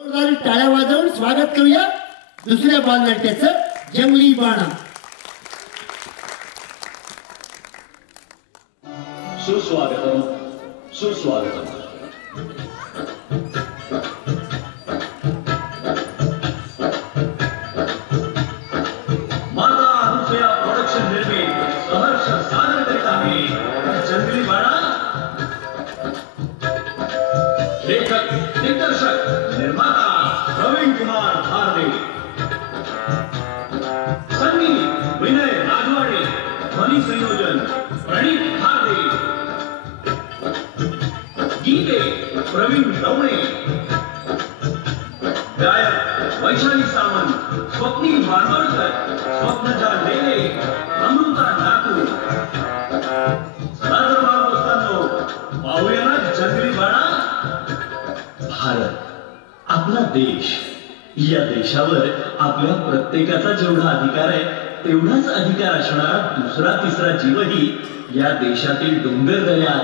जोरदार टाळ्या वाजवून स्वागत करूया दुसऱ्या बालनाट्याचं जंगली बाणा. सुस्वागतम सुस्वागतम. माता अनुसया प्रोडक्शन निर्मित सहर्ष सादर करीत आहे जंगली बाणा. लेखक दिग्दर्शक निर्माता प्रवीण कुमार भारदे. संगीत विनय राजवाडे. ध्वनी संयोजन प्रणीत भारदे. गीते प्रवीण दवणे. गायक वैशाली सावंत. स्वप्नील बांदोडकर. स्वप्नजा लेले. अमृता ठाकूर. चला तर दोस्तांनो पाहूया ना जंगली बाणा. भारत आपला देश. या देशावर आपल्या प्रत्येकाचा जेवढा अधिकार आहे तेवढाच अधिकार असणारा दुसरा तिसरा जीवही या देशातील डोंगर दऱ्या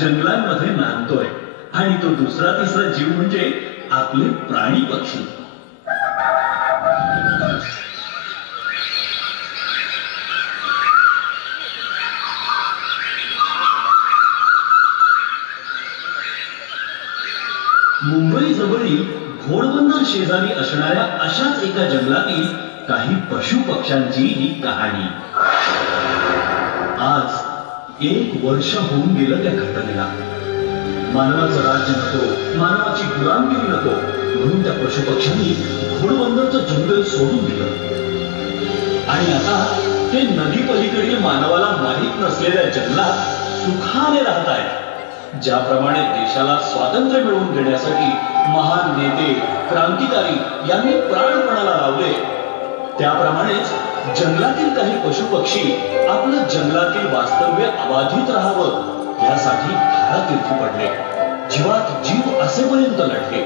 जंगलांमध्ये नांदतोय. आणि तो दुसरा तिसरा जीव म्हणजे आपले प्राणी पक्षी. मुंबई जवळील घोडबंदर शेजारी असणाऱ्या अशाच एका जंगलातील काही पशु पक्ष्यांची ही कहाणी. आज 1 वर्ष होऊन गेलं त्या घटनेला. मानवाचं राज्य नको, मानवाची गुलामगिरी नको म्हणून त्या पशुपक्ष्यांनी घोडबंदरचं जंगल सोडून दिलं. आणि आता ते नदी पलीकडील मानवाला माहीत नसलेल्या जंगलात सुखाने राहत आहेत. ज्याप्रमाणे देशाला स्वातंत्र्य मिळवून देण्यासाठी महान नेते क्रांतिकारी यांनी प्राणपणाला लावले त्याप्रमाणेच जंगलातील काही पशुपक्षी आपलं जंगलातील वास्तव्य अबाधित राहावं यासाठी धारातीर्थी पडले. जीवात जीव असेपर्यंत लढले.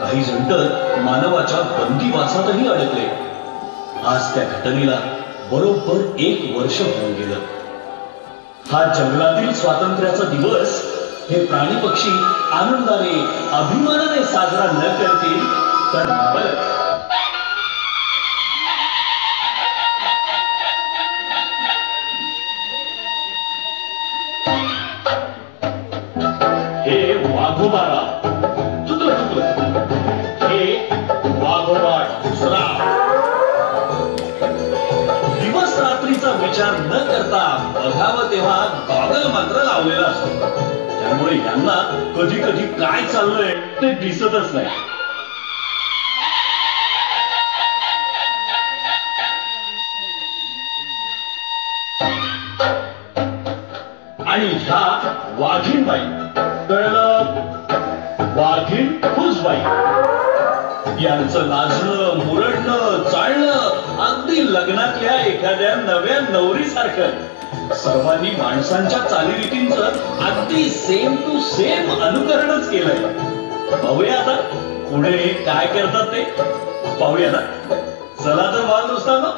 काही जण तर मानवाच्या बंदिवासातही अडकले. आज त्या घटनेला बरोबर 1 वर्ष होऊन गेलं. हा जंगलातील स्वातंत्र्याचा दिवस हे प्राणी पक्षी आनंदाने अभिमानाने साजरा न करतील तर हे वाघोबारा हे वाघोबा दुसरा. दिवस रात्रीचा विचार न करता बघावं तेव्हा गॉगल मात्र लावलेला असतो. त्यामुळे यांना कधी कधी काय चाललंय ते दिसतच नाही. आणि ह्या वाघीणबाई कळलं. वाघीण खुशबाई यांचं नाचणं मुरडणं चालणं अगदी लग्नातल्या एखाद्या नव्या नवरीसारखं. सर्वांनी माणसांच्या चालीरीतींचं अगदी सेम टू सेम अनुकरणच केलंय. पाहूया आता पुढे काय करतात ते. पाहूया ना. चला तर बाल दोस्तांनो.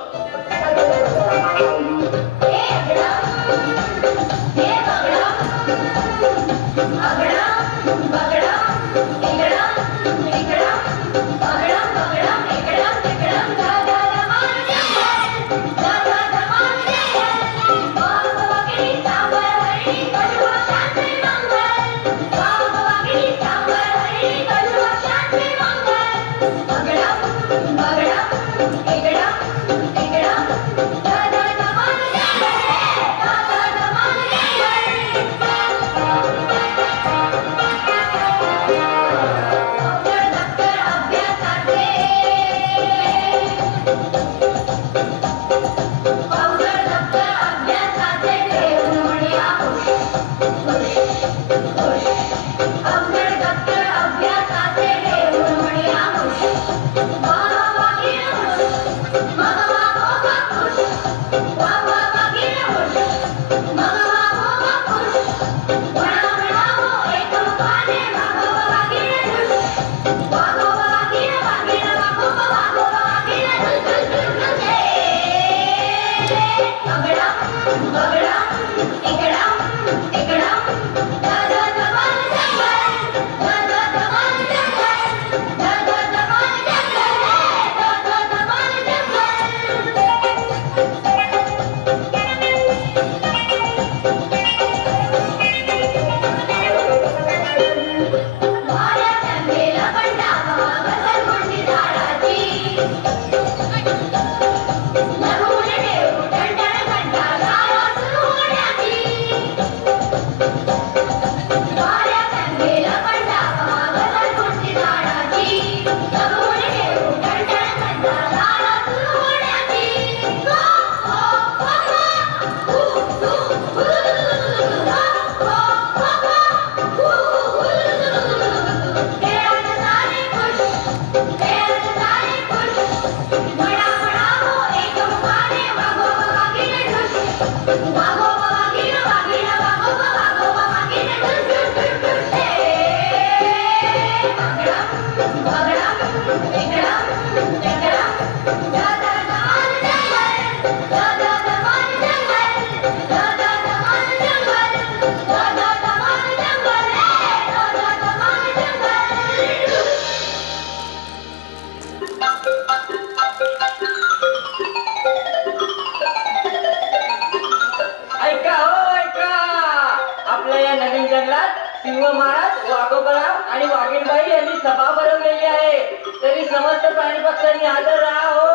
सिंह महाराज, वाघोबराव आणि वाघीणबाई यांनी सभा भरवलेली आहे. तरी समस्त प्राणी पक्षांनी हजर राहा हो.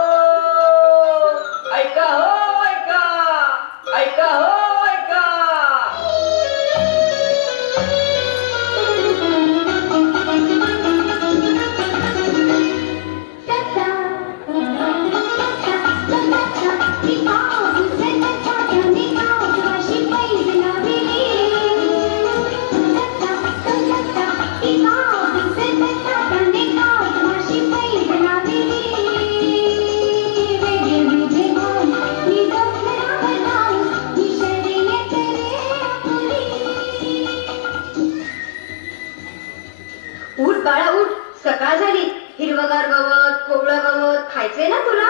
ऐका हो, ऐका, ऐका हो, ऐका. उठ बाळा उठ, सकाळ झाली. हिरवगार गवत, कोवळं गवत खायचंय ना तुला.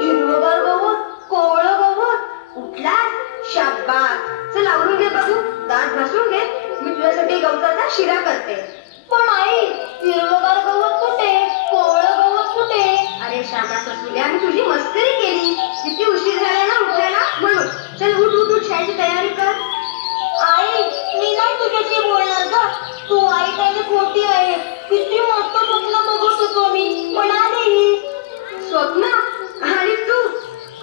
हिरवगार गवत, कोवळं गवत उठलास, शाबास. चल आवरून घे बघू, दात घासून घे. मी तुझ्यासाठी गवताचा शिरा करते. पण आई, हिरवगार गवत कुठे, कोवळं गवत कुठे? अरे श्यामा ससुल्या, मी तुझी मस्करी केली. किती उशीर झाला ना उठायला म्हणून. चल उठ उठ उठ, शाळेची तयारी कर. आई, मी नाही तुझ्याशी बोलणार ग. तू आई त्याने खोटी आहे. किती मोठं स्वप्न बघत होतो मी, म्हणाले. स्वप्न? आणि तू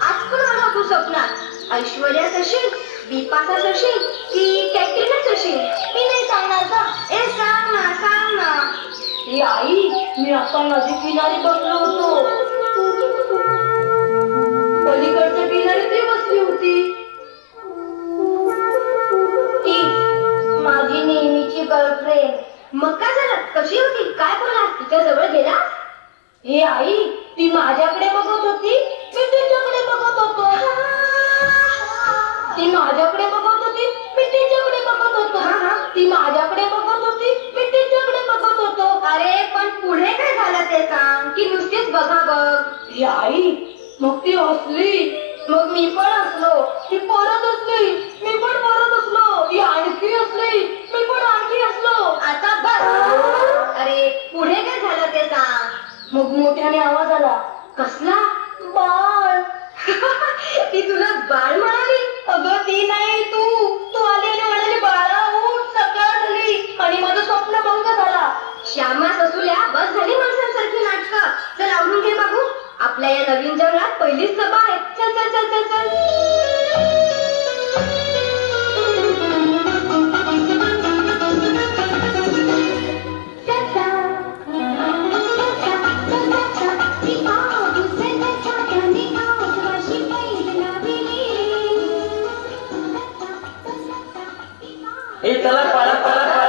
आज पण आला तू स्वप्नात? ऐश्वर्या सशील, दीपासा सशील की कॅटरीना सशील? मी नाही सांगणार का? ए सांग ना, सांग ना. ए आई, मी आता नदी किनारी बसलो होतो. पलीकडच्या किनारी ती बसली होती. माझी नेहमीची गर्लफ्रेंड. मग काय झालं? कशी होती? काय बोलला? तिच्या जवळ गेला? हे आई, ती माझ्याकडे बघत होती, मी तिच्याकडे बघत होतो. ती माझ्याकडे बघत होती, मी तिच्याकडे बघत होतो. ती माझ्याकडे बघत होती, मी तिच्याकडे बघत होतो. अरे पण पुढे काय झालं ते सांग, की नुसतीच बघा बघ? हे आई, मग ती हसली, मग मी पण हसलो. ती परत हसली, मी पण परत हसलो. ती आणखी हसली, मी पण आणखी हसलो. आता बस. अरे पुढे काय झालं ते सांग. मग मोठ्याने आवाज आला. कसला? बाळ. ती तुला बाळ म्हणाली? अगं ती नाही, तू आली आणि म्हणाली बाळा उठ, सकाळ झाली. आणि माझं स्वप्न भंग झाला. श्यामा ससुल्या, बस झाली माणसांसारखी नाटकं. चल आवरून घे बघू. आपल्या या नवीन जंगलात पहिलीच सभा आहे. चल चल चल चल चल. हे चला पळा पळा पळा.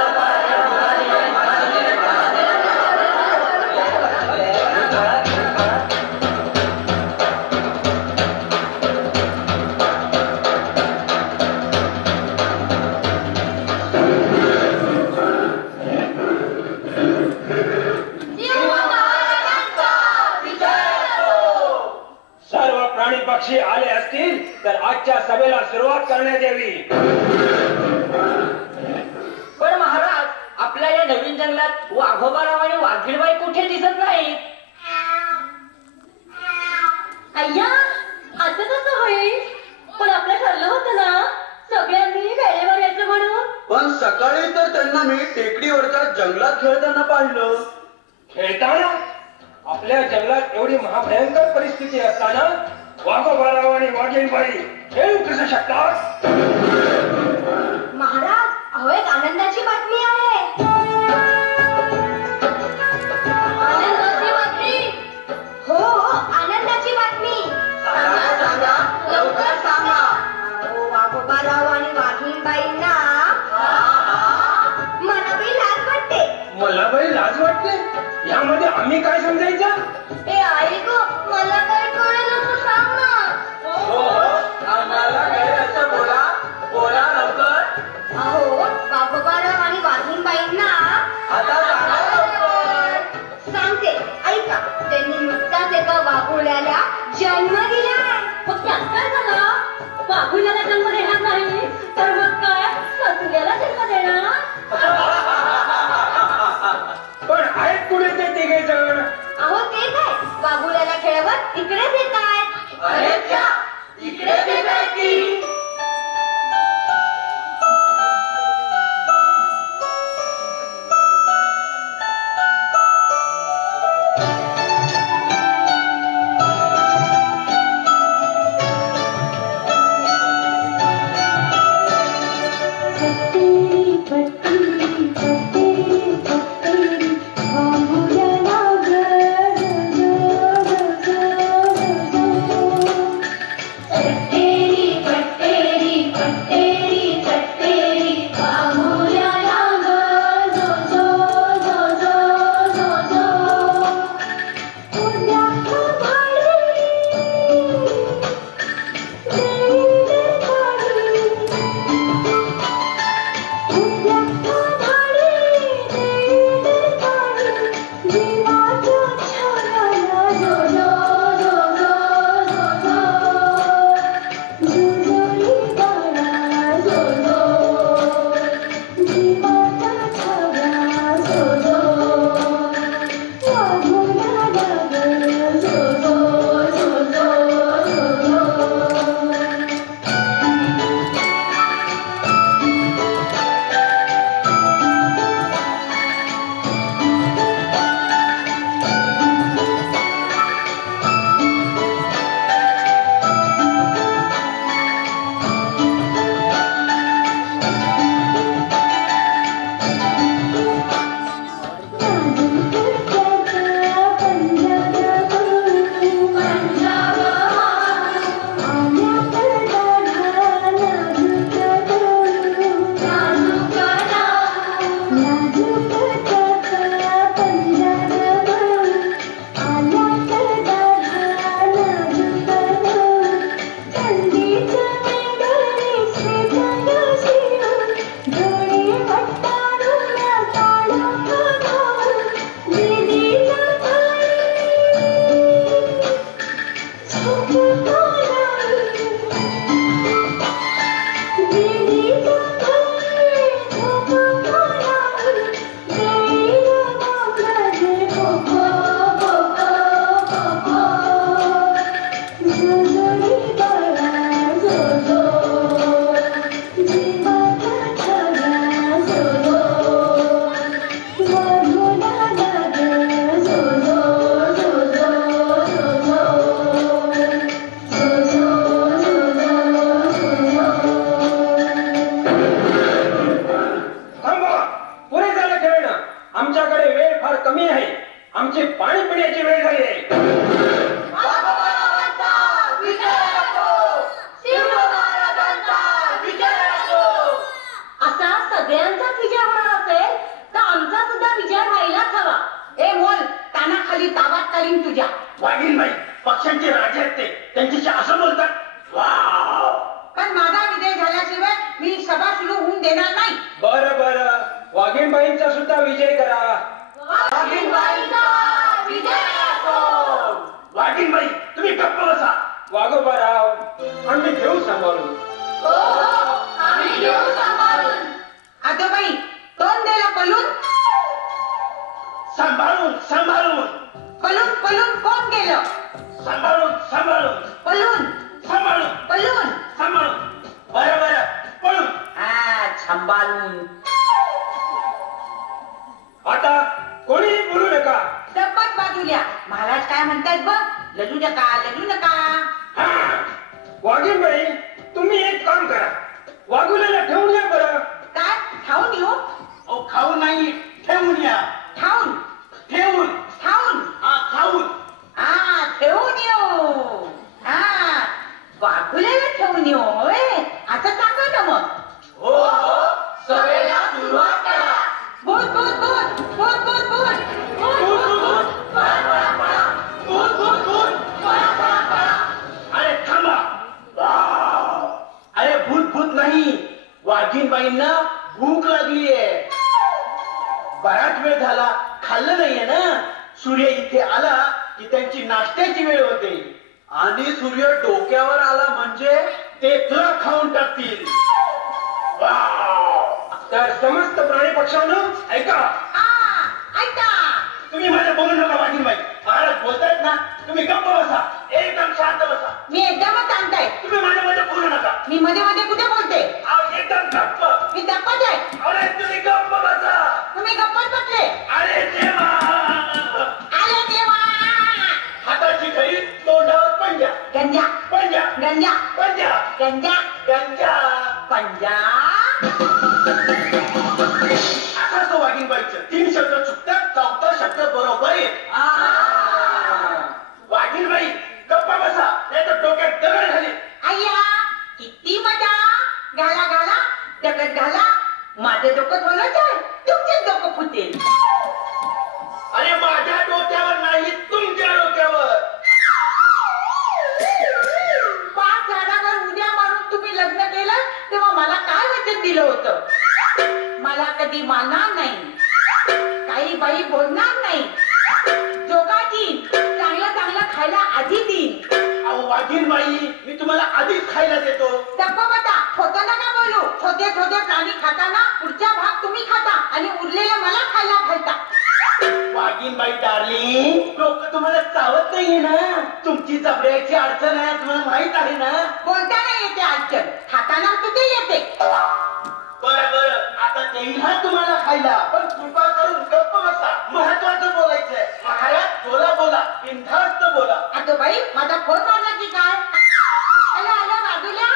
सर्व प्राणी पक्षी आले असतील तर आजच्या सभेला सुरुवात करण्यात यावी. पण महाराज, आपल्या या नवीन जंगलात वाघोबाराव आणि वाघीणबाई कुठे दिसत नाहीत. अय्या, असं कसं होईल? पण आपलं ठरलं होतं ना सगळ्यांनी वेळेवर यायचं म्हणून. पण सकाळी तर त्यांना मी टेकडीवरच्या जंगलात खेळताना पाहिलं. खेळताना? आपल्या जंगलात एवढी महाभयंकर परिस्थिती असताना वाघोबाराव आणि वाघीणबाई खेळू कसं शकतात? महाराज, अहो एक आनंदाची बातमी आहे. आनंदाची बातमी? हो हो, आनंदाची बातमी. सांगा सांगा, लवकर सांगा. अहो वाघोबाराव आणि वाघीणबाईंना मला बाई लाज वाटते. मला बाई लाज वाटते? यामध्ये आम्ही काय समजायचं? ए आई गो, मला काय कळेल असं सांग ना. आम्हाला काय असं बोला, बोला लवकर. अहो वाघोबा तिघे जण. अहो ते काय बाबूलाला खेळवत इकडेच येत आहेत. अरे च्या, इकडेच येत आहेत की. पक्षांचे राजे आहेत ते, त्यांच्याशी असं बोलतात. पण माझा विजय झाल्याशिवाय मी सभा सुरू होऊन देणार नाही. बरं बरं, वाघीणबाईंचा सुद्धा विजय करा. वाघीणबाईंचा विजय असो. वाघीणबाई तुम्ही गप्प बसा. वाघोबाराव, आम्ही घेऊ सांभाळून. हो हो, आम्ही घेऊ सांभाळून. आजोबाई तोंड द्यायला पलून. सांभाळून सांभाळून. पलून पलून कोण गेलं. सांभाळून सांभाळून. पलून सांभाळून पलून सांभाळून. बरं बरं पळून. सांभाळून. आता कोणी बोलू नका. डब्बत बाजूल्या. महाराज काय म्हणतायत बघ. लजू नका लजू नका. वाघीणबाई तुम्ही एक काम करा, वाघुल्याला ठेवून या बरं. काय खाऊन येऊ. ओ खाऊन नाही, ठेवून या. खाऊन ठेवून. खाऊन खाऊन. ठेवून येऊ. वाघुल्याला ठेवून येऊ होय. आता सांगा ना मग. हो हो, सभेला सुरुवात करा. बोल बोल बोल बोल बोल बोल बोल. अरे थांबा. अरे भूत भूत नाही, वाघीणबाईंना भूक लागलीये. बराच वेळ झाला खाल्लं नाहीये ना. सूर्य इथे आला की त्यांची नाश्त्याची वेळ होते, आणि सूर्य डोक्यावर आला म्हणजे ते तुला खाऊन टाकतील. तर समस्त प्राणी पक्षानं ऐका. ऐका. तुम्ही माझ्या बोलू नका वाघीणबाई. महाराज बोलतायत ना, तुम्ही गप्प बसा, एकदम शांत बसा. मी एकदमच शांत आहे. तुम्ही माझ्या मध्ये बोलू नका. मी मध्ये मध्ये कुठे बोलते? एकदम गप्प. मी गप्पच आहे. अरे तुम्ही गप्प बसा. तुम्ही गप्पच बसले. अरे देवा, आले देवा. हाताची घडी, तोंडावर पंजा. गंजा पंजा गंजा पंजा गंजा गंजा. पंजा. आता तो वाघीणबाईचं 3 शब्द चुकतात, 4था शब्द बरोबर आहे. वाघीणबाई गप्पा बसा, नाही तर डोक्यात दगड घाली. अय्या किती मजा. घाला घाला दगड घाला. माझं डोकं बोलायचं आहे, तुमचं डोकं फुटेल. अरे माझ्या डोक्यावर नाही, तुमच्या डोक्यावर. 5 झाडावर उड्या मारून तुम्ही लग्न केलं तेव्हा मला काय वचन दिलं होतं? मला कधी मानणार नाही, काही बाई बोलणार नाही, जोगाची चांगलं चांगलं खायला आधी देईन. अहो वाघीणबाई, मी तुम्हाला आधीच खायला देतो. डब्बा बता, खोटं नका बोलू. छोटे छोटे प्राणी खाताना पुढचा भाग तुम्ही खाता आणि उरलेला मला खायला घालता. वाघीणबाई डार्लिंग, डोकं तुम्हाला चावत नाहीये ना? तुमची जबड्याची अडचण आहे, तुम्हाला माहित आहे ना? बोलताना येते अडचण, खाताना कुठे येते? बरं बरं, आता देईल हा तुम्हाला खायला, पण कृपा करून गप्प बसा. महत्वाचं बोलायचंय. महाराज बोला बोला, बिनधास्त बोला. आता बाई माझा फोन मारला की काय? हॅलो हॅलो बाजूला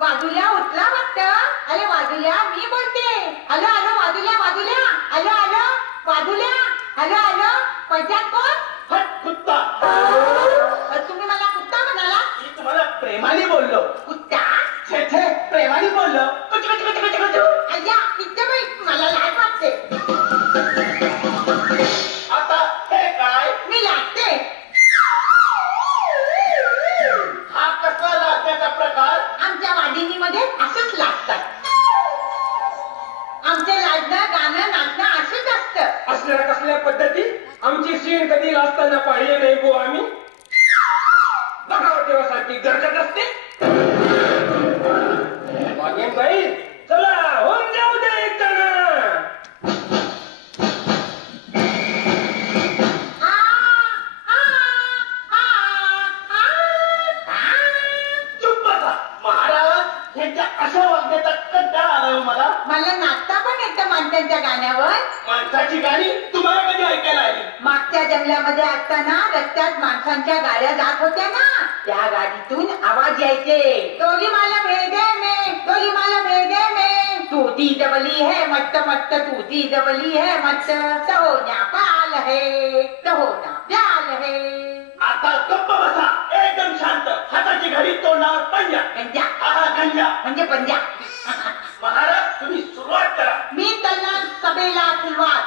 बाजूला उठला वाटतं. अरे बाजूला मी बोलते. हॅलो हॅलो बाजूला बाजूला. हॅलो हॅलो बाजूला. हॅलो हॅलो पैशात कोण? हट कुत्ता. तुम्ही मला कुत्ता म्हणाला? मी तुम्हाला प्रेमाने बोललो. कुत्ता? छे छे, प्रेमाने बोललो. कुच कुच कुच कुच कुच. अय्या किती बाई, मला लाज वाटते. आता हे काय? मी लागते. हा कसला लागण्याचा प्रकार? आमच्या वादिनीमध्ये असंच लागतात. आमचे लाजणं गाणं नाचणं असंच असतं. असल्या कसल्या पद्धती आमची सीन कधी लाजताना पाहिली नाही गो आम्ही. बघावं तेव्हासारखी गरजत असते. वाघीणबाई चला होऊन जाऊ दे एक जण. चुप बसा. महाराज यांच्या अशा वागण्याचा कंटाळा आलाय मला. मला नाचता पण येतं माणसांच्या गाण्यावर. माणसाची गाणी तुम्हाला कधी ऐकायला आली? मागच्या जंगलामध्ये असताना रस्त्यात माणसांच्या गाड्या जात होत्या ना, त्या गाडीतून आवाज यायचे. डोली माला भेदे में, डोली माला भेदे में, तूती डबली है मस्त मस्त, तूती डबली है मस्त, तहोना पाल है तहोना प्याल है. आता गप्प बसा, एकदम शांत. हाताची घडी, तोंडावर पंजा. गंजा हा गंजा म्हणजे पंजा. महाराज तुम्ही सुरुवात करा. मी त्यांना सभेला सुरुवात.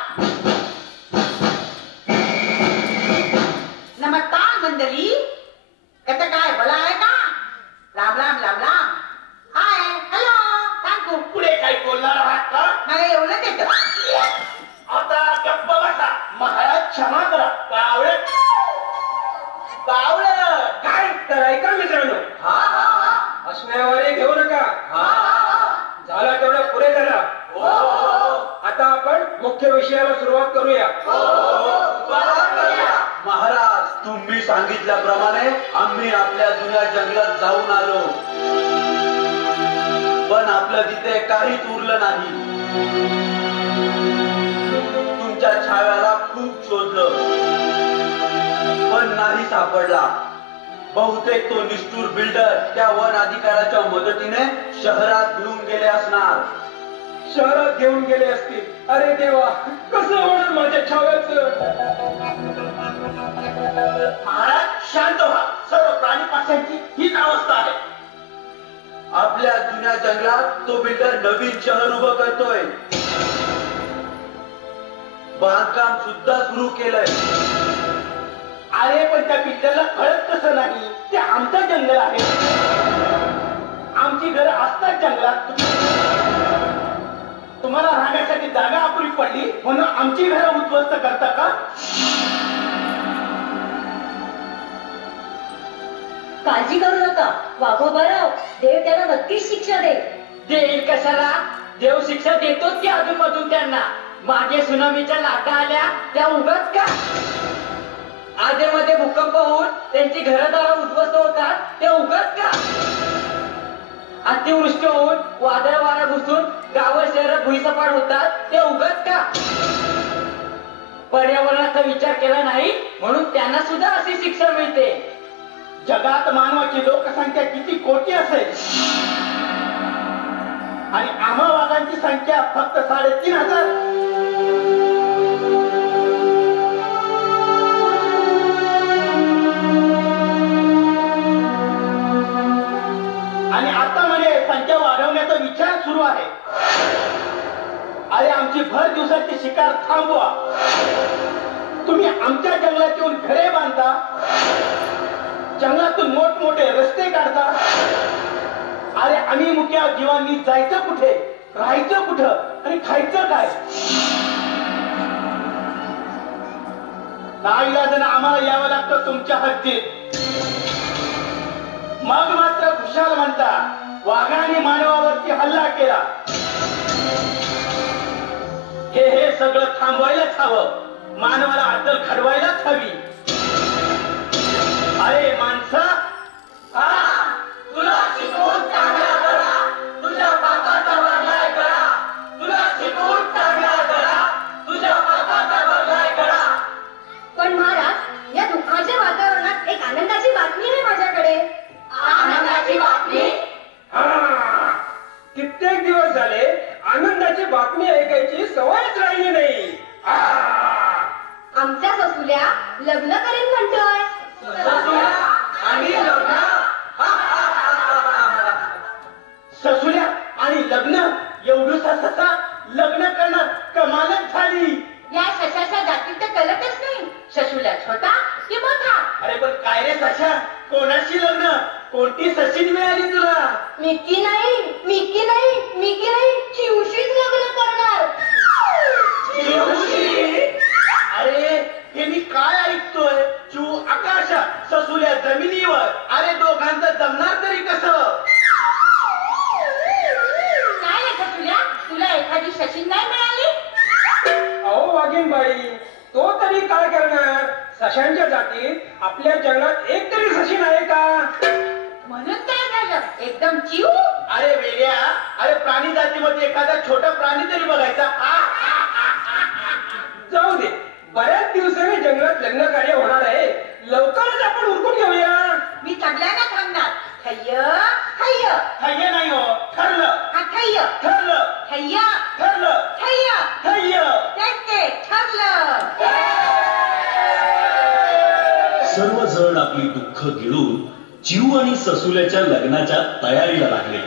नमस्कार मंडळी, कसं काय भला आहे का? राम राम राम राम. हाय हॅलो सांगू. पुढे काही बोलणार आहात का? मला एवढंच येतं. आता गप्प बसा. महाराज क्षमा करा. बावळे बावळे. काय तर ऐका मित्रांनो, हा हा हा. असण्यावारे घेऊ नका. हा हा. झाला तेवढा पुरे झाला. हो हो. आता आपण मुख्य विषयाला सुरुवात करूया. महाराज तुम्ही सांगितल्याप्रमाणे आम्ही आपल्या जुन्या जंगलात जाऊन आलो, पण आपलं तिथे काहीच उरलं नाही. तुमच्या छाव्याला खूप शोधलं, पण नाही सापडला. बहुतेक तो निष्ठुर बिल्डर त्या वन अधिकाऱ्याच्या मदतीने शहरात घेऊन गेले असणार. शहरात घेऊन गेले असतील. अरे देवा, कसं होणार माझ्या छाव्याचं? महाराज शांत व्हा. सर्व प्राणी पक्ष्यांची हीच अवस्था आहे. आपल्या जुन्या जंगलात तो बिल्डर नवीन शहर उभं करतोय. बांधकाम सुद्धा सुरू केलंय. अरे पण त्या बिल्डरला कळत कसं नाही? ते आमचं जंगल आहे. आमची घरं असतात जंगलात. तुम्हाला राहण्यासाठी जागा अपुरी पडली म्हणून आमची घरं उद्ध्वस्त करता का? काळजी करू नका वाघोबाराव, देव त्यांना नक्कीच शिक्षा देईल. देईल कशाला? देव शिक्षा देतोच की अजूनमधून त्यांना. मागे सुनामीच्या लाटा आल्या त्या उगाच का? आधेमध्ये भूकंप होऊन त्यांची घरदारं उद्ध्वस्त होतात ते उगाच का? अतिवृष्टी होऊन वादळ वारा घुसून गावं शहरं भुईसपाट होतात ते उगाच का? पर्यावरणाचा विचार केला नाही म्हणून त्यांना सुद्धा अशी शिक्षा मिळते. जगात मानवाची लोकसंख्या किती कोटी असेल आणि आम्हा वाघांची संख्या फक्त 3,500. आणि आता म्हणे संख्या वाढवण्याचा विचार सुरू आहे. अरे आमची भर दिवसाची शिकार थांबवा. तुम्ही आमच्या जंगलात येऊन घरे बांधता, जंगलातून मोठमोठे रस्ते काढता. अरे आम्ही मुक्या जीवांनी जायचं कुठे, राहायचं कुठं आणि खायचं काय? नाईलाजानं आम्हाला यावं लागतं तुमच्या हद्दीत. मग मात्र खुशाल म्हणता वाघाने मानवावरती हल्ला केला. हे सगळं थांबवायलाच हवं. मानवाला अद्दल घडवायलाच हवी. अरे माणसा, तुला शिकवून चांगला करा, तुझ्या बापाचा बदलाय करा. तुला शिकवून चांगला करा, तुझ्या बापाचा बदलाय करा. पण महाराज, या दुःखाच्या वातावरणात एक आनंदाची बातमी आहे माझ्याकडे. आनंदाची बातमी? कित्येक दिवस झाले आनंदाची बातमी ऐकायची सवयच राहिली नाही. आमच्या ससुल्या लग्न करेन म्हणतोय. आणि लग्न? ससुल्या आणि लग्न? एवढूसा ससा लग्न करणार कमालच झाली. या सशाच्या जातीत तर कळतच नाही. शशूला छोटा की मोठा? अरे पण काय रे सशा, कोणाशी लग्न? कोणती सशीन मिळाली तुला? मिकी नाही, मिकी नाही, मिकी नाही, चिवशीच लग्न करणार. अरे हे मी काय ऐकतोय? चू आकाशात, ससुल्या जमिनीवर. अरे दोघांचं जमणार तरी कसं? काय रे शशूल्या, तुला एखादी शशीन नाही मिळाली? अहो वाघीणबाई, तो तरी काय करणार? सशांच्या जातीत आपल्या जंगलात एक तरी सशीन आहे का? म्हणून काय झालं, एकदम चिव? अरे वेड्या, अरे प्राणी जातीमध्ये एखादा छोटा प्राणी तरी बघायचा. जाऊ दे, बऱ्याच दिवसांनी जंगलात लग्न कार्य होणार आहे. लवकरच आपण उरकून घेऊया. मी सगळ्यांना सांगणार. थय्य थय्य थय्य नाही हो, ठरलं. हा थय्य ठरलं. थय्य ठरलं. थय्य थय्य. ते ठरलं. सर्वजण आपली दुःख गिळून चिऊ आणि ससुल्याच्या लग्नाच्या तयारीला लागले.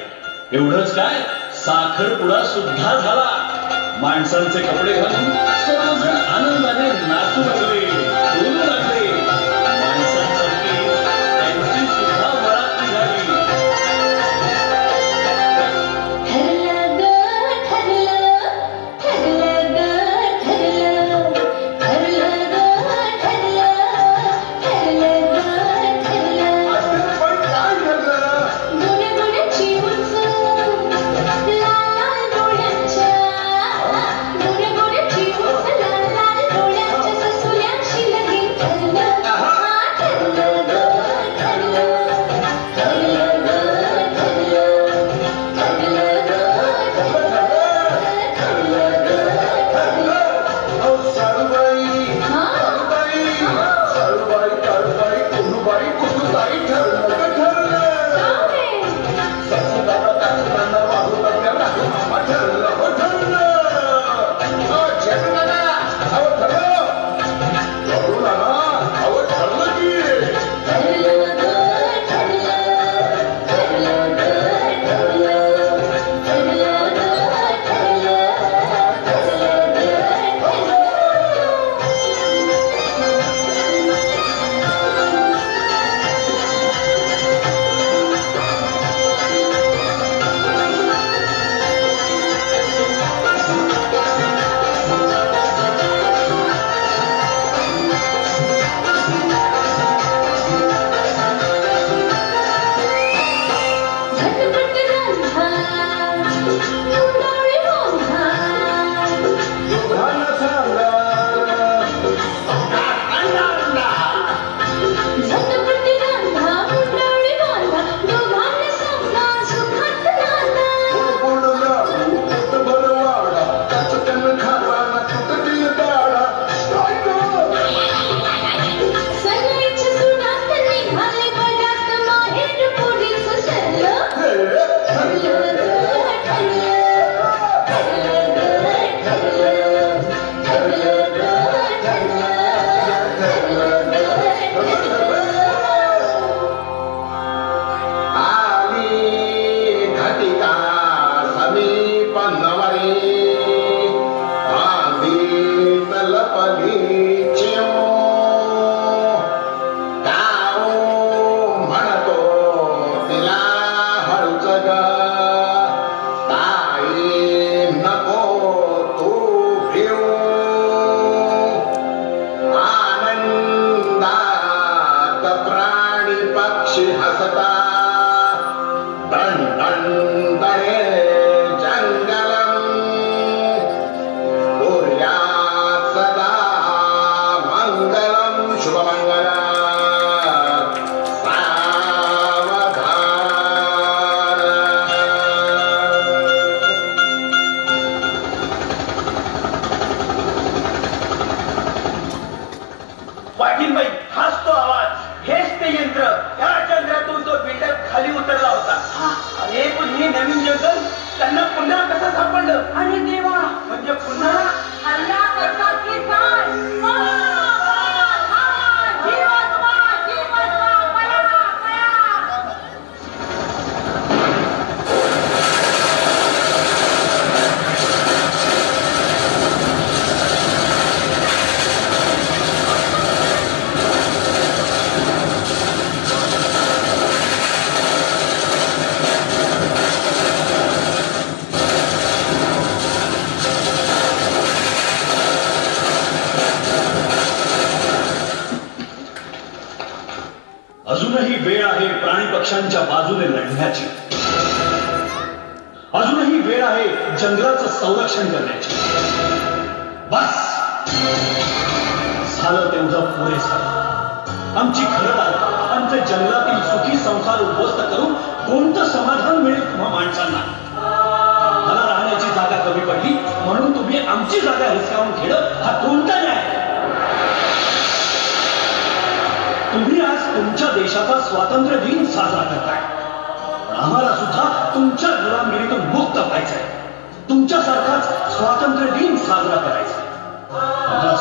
एवढंच काय, साखरपुडा सुद्धा झाला. माणसांचे कपडे घालून सर्वजण आनंदाने नाचू लागले, डोलू लागले. माणसांसारखी त्यांची सुद्धा वरात झाली. ठरलं ग ठरलं, ठरलं ग ठरलं, ठरलं ग ठरलं, ठरलं ग ठरलं. पण काय ठरलं? गुणे गुणे चिवच लाल लाल डोळ्यांच्या, गुणे गुणे चिवच लाल लाल डोळ्यांच्या ससुल्याशी वाघीणबाई, हाच तो आवाज, हेच ते यंत्र. या चंद्रातून तो बिल्डर खाली उतरला होता. अरे पण हे नवीन जंगल त्यांना पुन्हा कसं सापडलं? अरे देवा, म्हणजे पुन्हा हल्ला करतात की काय? अजूनही वेळ आहे प्राणी पक्ष्यांच्या बाजूने लढण्याची. अजूनही वेळ आहे जंगलाचं संरक्षण करण्याची. बस झालं तेवढं पुरेसं. आमची घरं, आमचे जंगलातील सुखी संसार उद्ध्वस्त करून कोणतं समाधान मिळेल तुम्हा माणसांना? मला राहण्याची जागा कमी पडली म्हणून तुम्ही आमची जागा हिसकावून घेणं हा कोणता न्याय? तुम्ही आज तुमच्या देशाचा स्वातंत्र्य दिन साजरा करताय, पण आम्हाला सुद्धा तुमच्या गुलामगिरीतून मुक्त व्हायचंय. तुमच्यासारखाच स्वातंत्र्य दिन साजरा करायचा. आम्हाला